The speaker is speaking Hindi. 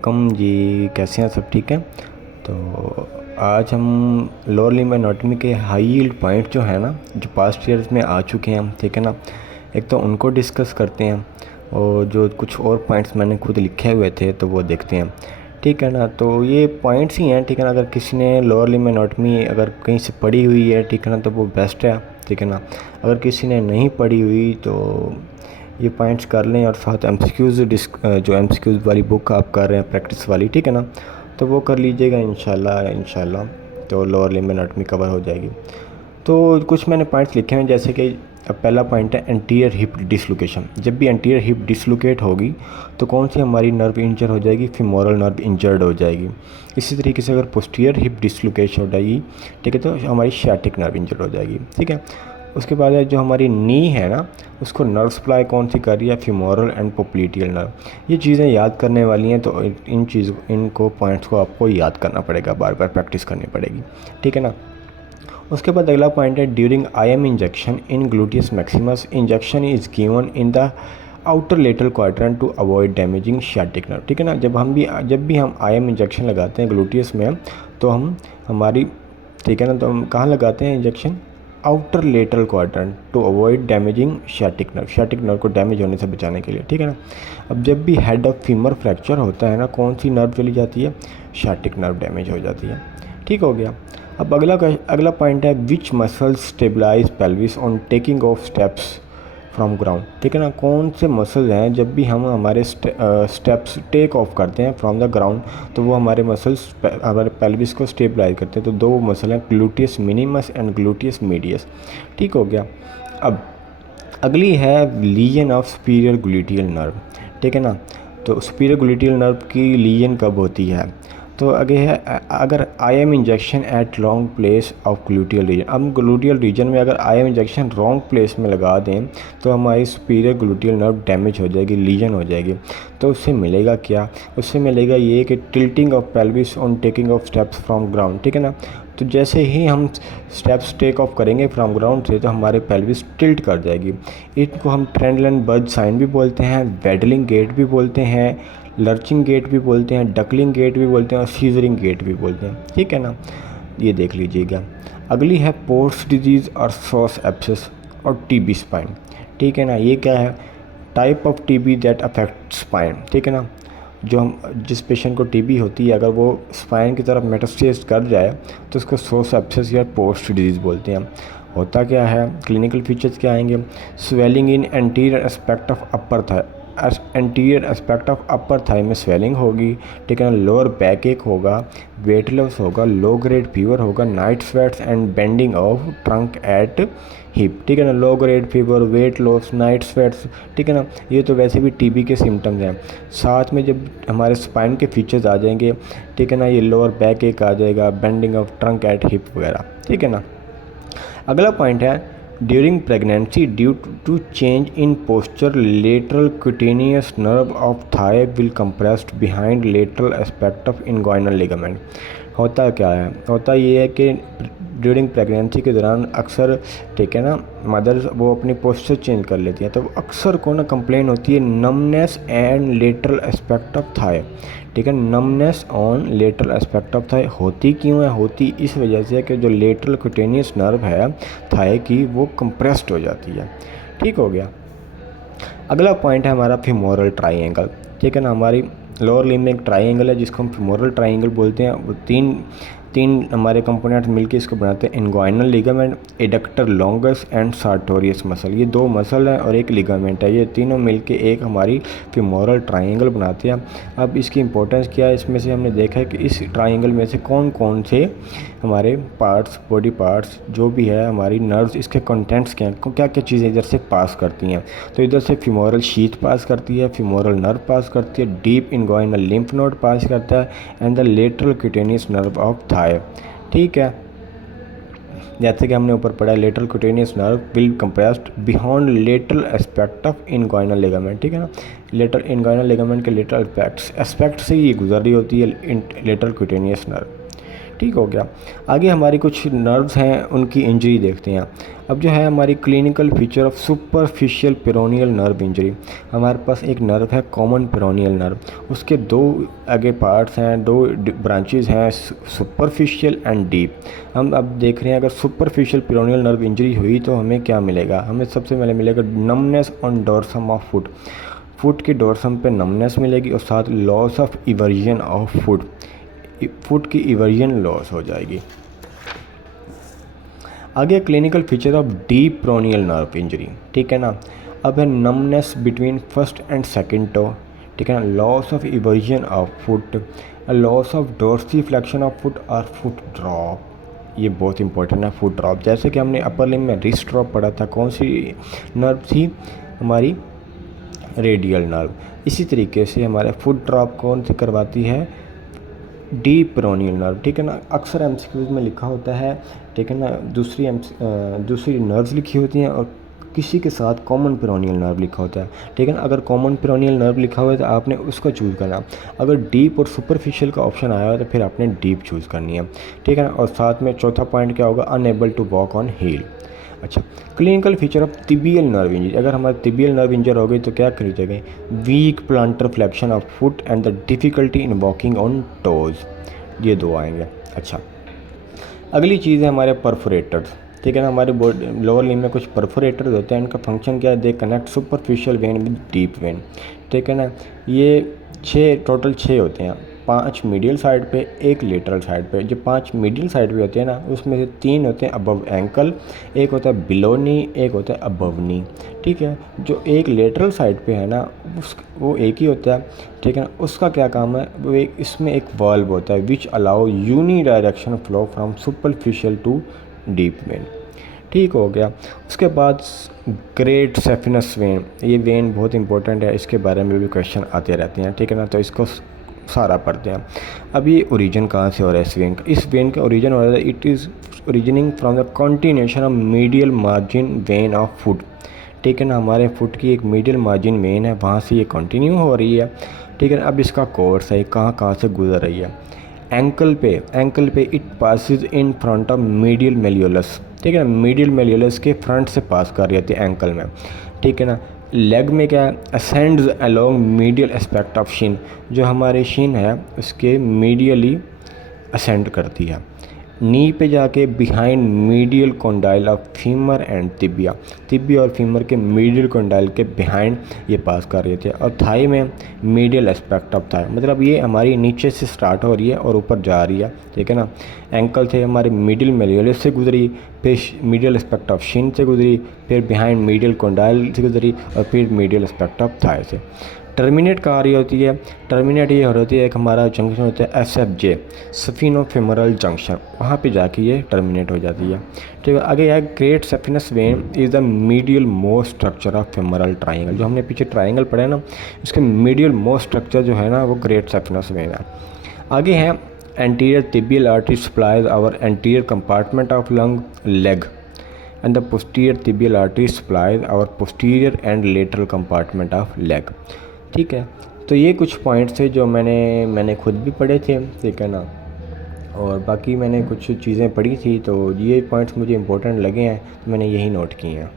वालेकुम जी, कैसे हैं सब? ठीक हैं। तो आज हम लोअर लिम्ब एनाटॉमी के हाई यील्ड पॉइंट जो है ना, जो पास्ट ईयर्स में आ चुके हैं, ठीक है ना, एक तो उनको डिस्कस करते हैं और जो कुछ और पॉइंट्स मैंने खुद लिखे हुए थे तो वो देखते हैं, ठीक है ना। तो ये पॉइंट्स ही हैं, ठीक है ना। अगर किसी ने लोअर लिम्ब एनाटॉमी अगर कहीं से पढ़ी हुई है, ठीक है ना, तो वो बेस्ट है, ठीक है ना। अगर किसी ने नहीं पढ़ी हुई तो ये पॉइंट्स कर लें और साथ जो एमसीक्यूज़ वाली बुक आप कर रहे हैं प्रैक्टिस वाली, ठीक है ना, तो वो कर लीजिएगा इंशाल्लाह तो लोअर लिम्ब एनाटॉमी कवर हो जाएगी। तो कुछ मैंने पॉइंट्स लिखे हैं, जैसे कि पहला पॉइंट है एंटीरियर हिप डिसलोकेशन। जब भी एंटीरियर हिप डिसलोकेट होगी तो कौन सी हमारी नर्व इंजर हो जाएगी? फीमोरल नर्व इंजर्ड हो जाएगी। इसी तरीके से अगर पोस्टीरियर हिप डिसलोकेशन हो जाएगी, ठीक है, तो हमारी सियाटिक नर्व इंजर्ड हो जाएगी, ठीक है। उसके बाद जो हमारी नी है ना, उसको नर्व सप्लाई कौन सी कर रही है? Femoral and popliteal nerve. ये चीज़ें याद करने वाली हैं, तो इनको पॉइंट्स को आपको याद करना पड़ेगा, बार बार प्रैक्टिस करनी पड़ेगी, ठीक है ना। उसके बाद अगला पॉइंट है during IM injection in gluteus Maximus injection is given in the outer lateral quadrant to avoid damaging sciatic nerve, ठीक है ना। जब भी हम IM इंजेक्शन लगाते हैं ग्लूटियस में, तो हम हमारी, ठीक है ना, तो हम कहाँ लगाते हैं injection? Outer lateral quadrant to avoid damaging sciatic nerve को डैमेज होने से बचाने के लिए, ठीक है ना। अब जब भी हेड ऑफ फीमर फ्रैक्चर होता है ना, कौन सी नर्व चली जाती है? सियाटिक नर्व डैमेज हो जाती है, ठीक हो गया। अब अगला पॉइंट है which muscles stabilise pelvis on taking off steps from ground, ठीक है ना। कौन से मसल्स हैं जब भी हम हमारे स्टेप्स टेक ऑफ करते हैं फ्रॉम द ग्राउंड, तो वो हमारे मसल्स हमारे पेल्विस को स्टेबलाइज करते हैं। तो दो मसल हैं, gluteus minimus and gluteus medius, ठीक हो गया। अब अगली है lesion of superior gluteal nerve, ठीक है ना। तो सुपीरियर ग्लूटियल नर्व की लीजन कब होती है? तो आगे है अगर IM injection at wrong place of gluteal region. अब ग्लूटियल रीजन में अगर IM इंजेक्शन रॉन्ग प्लेस में लगा दें तो हमारी सुपीरियर ग्लूटियल नर्व डैमेज हो जाएगी, लीजन हो जाएगी। तो उससे मिलेगा क्या? उससे मिलेगा ये कि tilting of pelvis on taking off steps from ground, ठीक है ना। तो जैसे ही हम स्टेप्स टेक ऑफ करेंगे फ्रॉम ग्राउंड से, तो हमारे पेल्विस टिल्ट कर जाएगी। इनको हम ट्रेंडलन बर्ड साइन भी बोलते हैं, वेडलिंग गेट भी बोलते हैं, लर्चिंग गेट भी बोलते हैं, डकलिंग गेट भी बोलते हैं और सीजरिंग गेट भी बोलते हैं, ठीक है ना। ये देख लीजिएगा। अगली है पोर्स डिजीज़ और सॉस एब्सेस और TB स्पाइन, ठीक है ना। ये क्या है? Type of TB that affect spine, ठीक है ना। जिस पेशेंट को TB होती है, अगर वो स्पाइन की तरफ मेटास्टेज कर जाए तो उसको सॉस एब्सेस या पोर्स डिजीज़ बोलते हैं। होता क्या है? क्लिनिकल फीचर्स क्या आएंगे? Swelling in anterior aspect of upper thigh, anterior aspect of upper thigh में स्वेलिंग होगी, ठीक है ना। लोअर बैक एक होगा, वेट लॉस होगा, लो ग्रेड फीवर होगा, night sweats and bending of trunk at hip, ठीक है ना। Low grade fever, weight loss, night sweats, ठीक है ना। ये तो वैसे भी TB के सिम्टम्स हैं। साथ में जब हमारे स्पाइन के फीचर्स आ जाएंगे, ठीक है ना, ये लोअर बैक एक आ जाएगा, bending of trunk at hip वगैरह, ठीक है ना। अगला पॉइंट है during pregnancy due to change in posture lateral cutaneous nerve of thigh will compressed behind lateral aspect of inguinal ligament. होता क्या है? होता ये है कि ड्यूरिंग प्रेगनेंसी के दौरान अक्सर, ठीक है ना, मदर्स वो अपनी पोस्चर चेंज कर लेती हैं, तो अक्सर को ना कंप्लेन होती है numbness and lateral aspect of thigh, ठीक है। Numbness on lateral aspect of thigh होती क्यों है? होती इस वजह से कि जो लेटरल क्यूटेनियस नर्व है थाई की, वो कंप्रेस्ड हो जाती है, ठीक हो गया। अगला पॉइंट है हमारा फीमोरल ट्राइंगल, ठीक है ना। हमारी लोअर लिम्ब में एक ट्राइंगल है जिसको हम फीमोरल ट्राइंगल बोलते हैं। वो तीन हमारे कंपोनेंट्स मिलके इसको बनाते हैं inguinal ligament, adductor longus and sartorius muscle. ये दो मसल हैं और एक लिगामेंट है, ये तीनों मिलके एक हमारी फीमोरल ट्राइंगल बनाते हैं। अब इसकी इंपॉर्टेंस क्या है? इसमें से हमने देखा है कि इस ट्राइंगल में से कौन कौन से हमारे पार्ट्स, बॉडी पार्ट्स जो भी है, हमारी नर्व्स, इसके कंटेंट्स क्या क्या चीज़ें इधर से पास करती हैं। तो इधर से फीमोरल शीथ पास करती है, फीमोरल नर्व पास करती है, डीप इनगुइनल लिम्फ नोड पास करता है and the lateral cutaneous nerve of Thai, ठीक है। जैसे कि हमने ऊपर पढ़ा, lateral cutaneous nerve will compressed beyond lateral aspect of inguinal ligament, ठीक है ना। लेटरल इनगुइनल लिगामेंट के लेटरल एस्पेक्ट से ये गुजर रही होती है लेटरल क्यूटेनियस नर्व, ठीक हो गया। आगे हमारी कुछ नर्व्स हैं, उनकी इंजरी देखते हैं। अब जो है हमारी clinical feature of superficial peroneal nerve injury, हमारे पास एक नर्व है कॉमन पेरोनियल नर्व, उसके दो आगे पार्ट्स हैं, दो ब्रांचेस हैं, सुपरफिशियल एंड डीप। हम अब देख रहे हैं अगर सुपरफिशियल पेरोनियल नर्व इंजरी हुई तो हमें क्या मिलेगा, हमें सबसे पहले मिलेगा numbness on dorsum of foot, foot के डोर्सम पे नमनेस मिलेगी और साथ loss of eversion of foot, foot की इवर्जन लॉस हो जाएगी। आगे clinical feature of deep peroneal nerve injury, ठीक है ना। अब है numbness between first and second toe, ठीक है ना, loss of eversion of foot, loss of dorsiflexion of foot और फुट ड्रॉप, ये बहुत इंपॉर्टेंट है फुट ड्रॉप। जैसे कि हमने अपर लिम्ब में रिस्ट ड्रॉप पढ़ा था, कौन सी नर्व थी, हमारी रेडियल नर्व। इसी तरीके से हमारे फुट ड्रॉप कौन सी करवाती है, डीप पेरोनियल नर्व, ठीक है ना। अक्सर एमसीक्यूज में लिखा होता है, ठीक है ना, दूसरी नर्व्स लिखी होती हैं और किसी के साथ कॉमन पेरोनियल नर्व लिखा होता है, ठीक है ना। अगर कॉमन पेरोनियल नर्व लिखा हुआ है तो आपने उसको चूज़ करना, अगर डीप और सुपरफिशियल का ऑप्शन आया हो तो फिर आपने डीप चूज़ करनी है, ठीक है ना। और साथ में चौथा पॉइंट क्या होगा, unable to walk on heel. अच्छा, clinical feature of tibial nerve injury, अगर हमारे तिबियल नर्व इंजर हो गई तो क्या करी जाएगी, weak plantar flexion of foot and the difficulty in walking on toes, ये दो आएंगे। अच्छा, अगली चीज़ है हमारे परफोरेटर्स, ठीक है ना। हमारे लोअर लिम्ब में कुछ परफोरेटर्स होते हैं, इनका फंक्शन क्या है, they connect superficial when with deep vein, ठीक है ना। ये टोटल 6 होते हैं, 5 मीडियल साइड पे, एक लेटरल साइड पे। जो 5 मीडियल साइड पे होते हैं ना, उसमें से 3 होते हैं अबव एंकल, एक होता है बिलो नी, एक होता है अबव नी, ठीक है। जो एक लेटरल साइड पे है ना, वो एक ही होता है, ठीक है ना। उसका क्या काम है, वो इसमें एक वाल्व होता है which allow unidirectional flow from superficial to deep vein, ठीक हो गया। उसके बाद ग्रेट सेफिनस वेन, ये वेन बहुत इंपॉर्टेंट है, इसके बारे में भी क्वेश्चन आते रहते हैं, ठीक है ना। तो इसको सारा पढ़ते हैं। अब ये ओरिजिन कहाँ से हो रहा है इस वेन का, इस वेन का ओरिजिन हो रहा है, it is originating from the continuation of medial margin vein of foot, ठीक है ना। हमारे फुट की एक मीडियल मार्जिन वेन है, वहाँ से ये कंटिन्यू हो रही है, ठीक है ना। अब इसका कोर्स है, कहाँ कहाँ से गुजर रही है, एंकल पे it passes in front of medial malleolus, ठीक है ना। मीडियल मेलियोलस के फ्रंट से पास कर रही होती है एंकल में, ठीक है ना। लेग में क्या है, ascends along medial aspect of Shin, जो हमारे शिन है उसके मीडियली असेंड करती है। नी पे जाके behind medial condyle of femur and tibia और फीमर के मीडियल कॉन्डाइल के बिहाइंड ये पास कर रहे थे। और थाई में मीडियल एस्पेक्ट ऑफ थाई, मतलब ये हमारी नीचे से स्टार्ट हो रही है और ऊपर जा रही है, ठीक है ना। एंकल थे हमारे मीडियल मेलियोलस से गुजरी, फिर मीडियल एस्पेक्ट ऑफ शिन से गुजरी, फिर बिहाइंड मीडियल कॉन्डाइल से गुजरी और फिर मीडियल एस्पेक्ट ऑफ थाई से। टर्मिनेट कहाँ आ रही होती है, टर्मिनेट ये हो रही है, एक हमारा जंक्शन होता है SFJ, सफिनोफेमरल जंक्शन, वहाँ पे जाके ये टर्मिनेट हो जाती है, ठीक है। आगे है great saphenous vein is the medial most structure of femoral triangle, जो हमने पीछे ट्राइंगल पढ़ा है ना, उसके मीडियल मोस्ट स्ट्रक्चर जो है ना वो ग्रेट सेफिनस वेन है। आगे है anterior tibial artery supplies our anterior compartment of lung leg and the posterior tibial artery supplies our posterior and lateral compartment of leg, ठीक है। तो ये कुछ पॉइंट्स थे जो मैंने खुद भी पढ़े थे, ठीक है ना। और बाकी मैंने कुछ चीज़ें पढ़ी थी, तो ये पॉइंट्स मुझे इंपॉर्टेंट लगे हैं तो मैंने यही नोट किए हैं।